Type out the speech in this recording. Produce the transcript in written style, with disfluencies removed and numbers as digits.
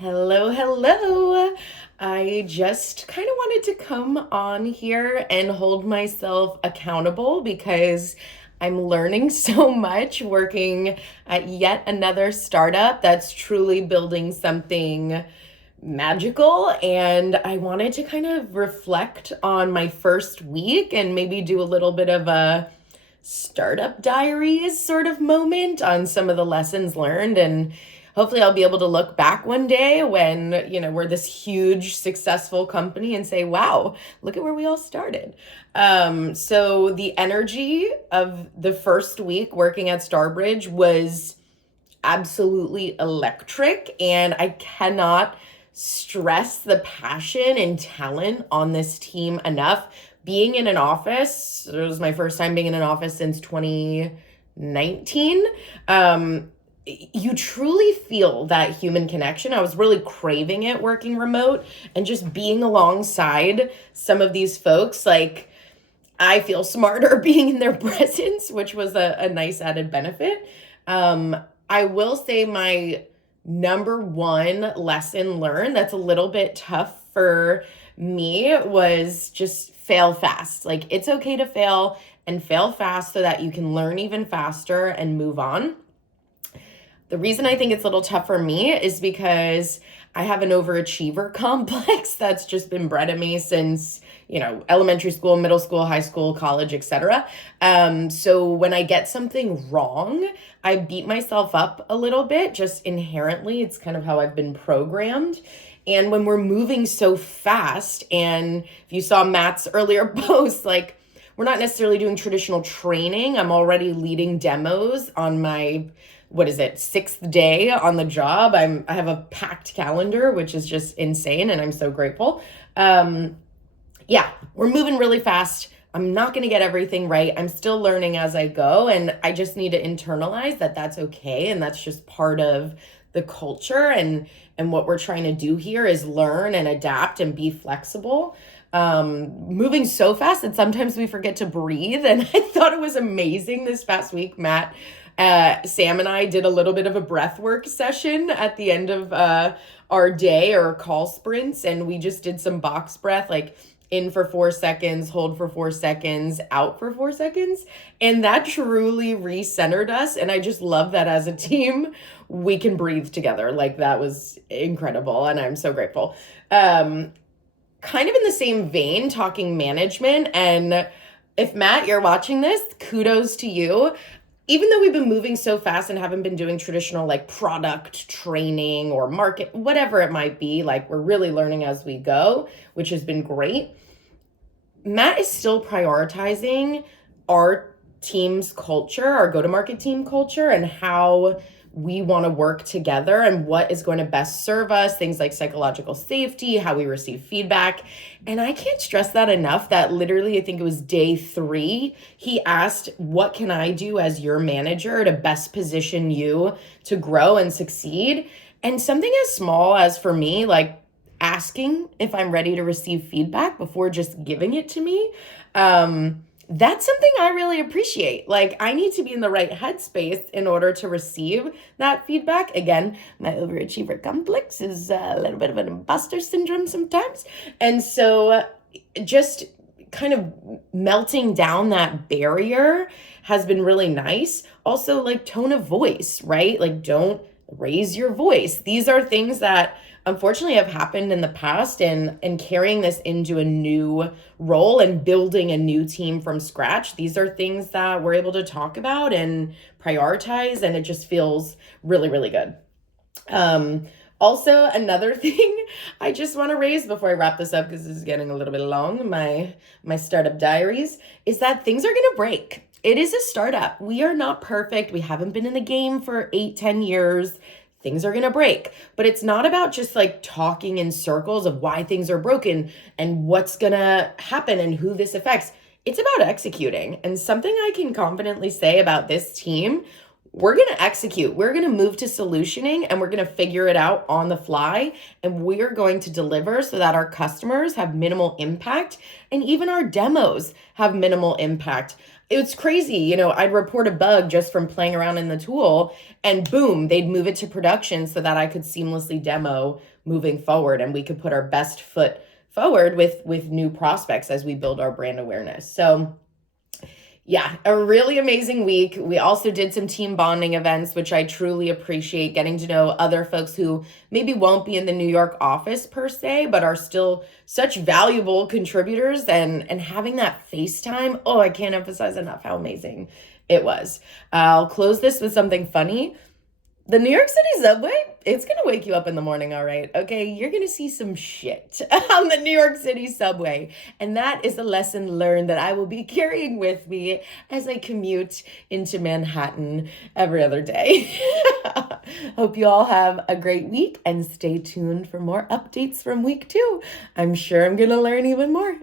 Hello, hello. I just kind of wanted to come on here and hold myself accountable because I'm learning so much working at yet another startup that's truly building something magical. And I wanted to kind of reflect on my first week and maybe do a little bit of a startup diaries sort of moment on some of the lessons learned, and hopefully I'll be able to look back one day when we're this huge successful company and say, wow, look at where we all started. So the energy of the first week working at Starbridge was absolutely electric, and I cannot stress the passion and talent on this team enough. Being in an office, it was my first time being in an office since 2019. You truly feel that human connection. I was really craving it working remote and just being alongside some of these folks. Like, I feel smarter being in their presence, which was a nice added benefit. I will say my number one lesson learned that's a little bit tough for me was just fail fast. Like, it's okay to fail and fail fast so that you can learn even faster and move on. The reason I think it's a little tough for me is because I have an overachiever complex that's just been bred in me since, elementary school, middle school, high school, college, etc. So when I get something wrong, I beat myself up a little bit, just inherently. It's kind of how I've been programmed. And when we're moving so fast, and if you saw Matt's earlier post, like, we're not necessarily doing traditional training. I'm already leading demos on my, sixth day on the job. I have a packed calendar, which is just insane, and I'm so grateful. Yeah, we're moving really fast. I'm not going to get everything right. I'm still learning as I go, and I just need to internalize that that's okay, and that's just part of the culture, and what we're trying to do here is learn and adapt and be flexible. Moving so fast that sometimes we forget to breathe, and I thought it was amazing this past week. Matt, Sam and I did a little bit of a breath work session at the end of our day or call sprints, and we just did some box breath, like in for 4 seconds, hold for 4 seconds, out for 4 seconds. And that truly recentered us. And I just love that as a team, we can breathe together. Like, that was incredible. And I'm so grateful. Kind of in the same vein, talking management. And if Matt, you're watching this, kudos to you. Even though we've been moving so fast and haven't been doing traditional like product training or market, whatever it might be, like, we're really learning as we go, which has been great. Matt is still prioritizing our team's culture, our go-to-market team culture, and how we want to work together and what is going to best serve us, things like psychological safety, how we receive feedback. And I can't stress that enough, that literally, I think it was day 3, he asked, what can I do as your manager to best position you to grow and succeed? And something as small as, for me, like asking if I'm ready to receive feedback before just giving it to me, that's something I really appreciate. Like, I need to be in the right headspace in order to receive that feedback. Again, my overachiever complex is a little bit of an imposter syndrome sometimes. And so just kind of melting down that barrier has been really nice. Also, like, tone of voice, right? Like, don't raise your voice. These are things that unfortunately have happened in the past, and carrying this into a new role and building a new team from scratch. These are things that we're able to talk about and prioritize, and it just feels really, really good. Also, another thing I just want to raise before I wrap this up, because this is getting a little bit long, my startup diaries, is that things are going to break. It is a startup. We are not perfect. We haven't been in the game for 8-10 years. Things are going to break, but it's not about just like talking in circles of why things are broken and what's going to happen and who this affects. It's about executing. And something I can confidently say about this team, we're going to execute. We're going to move to solutioning, and we're going to figure it out on the fly. And we're going to deliver so that our customers have minimal impact, and even our demos have minimal impact. It's crazy. I'd report a bug just from playing around in the tool, and boom, they'd move it to production so that I could seamlessly demo moving forward, and we could put our best foot forward with new prospects as we build our brand awareness. So yeah, a really amazing week. We also did some team bonding events, which I truly appreciate, getting to know other folks who maybe won't be in the New York office per se, but are still such valuable contributors, and having that FaceTime. Oh, I can't emphasize enough how amazing it was. I'll close this with something funny. The New York City subway, it's going to wake you up in the morning, all right? Okay, you're going to see some shit on the New York City subway. And that is a lesson learned that I will be carrying with me as I commute into Manhattan every other day. Hope you all have a great week, and stay tuned for more updates from week 2. I'm sure I'm going to learn even more.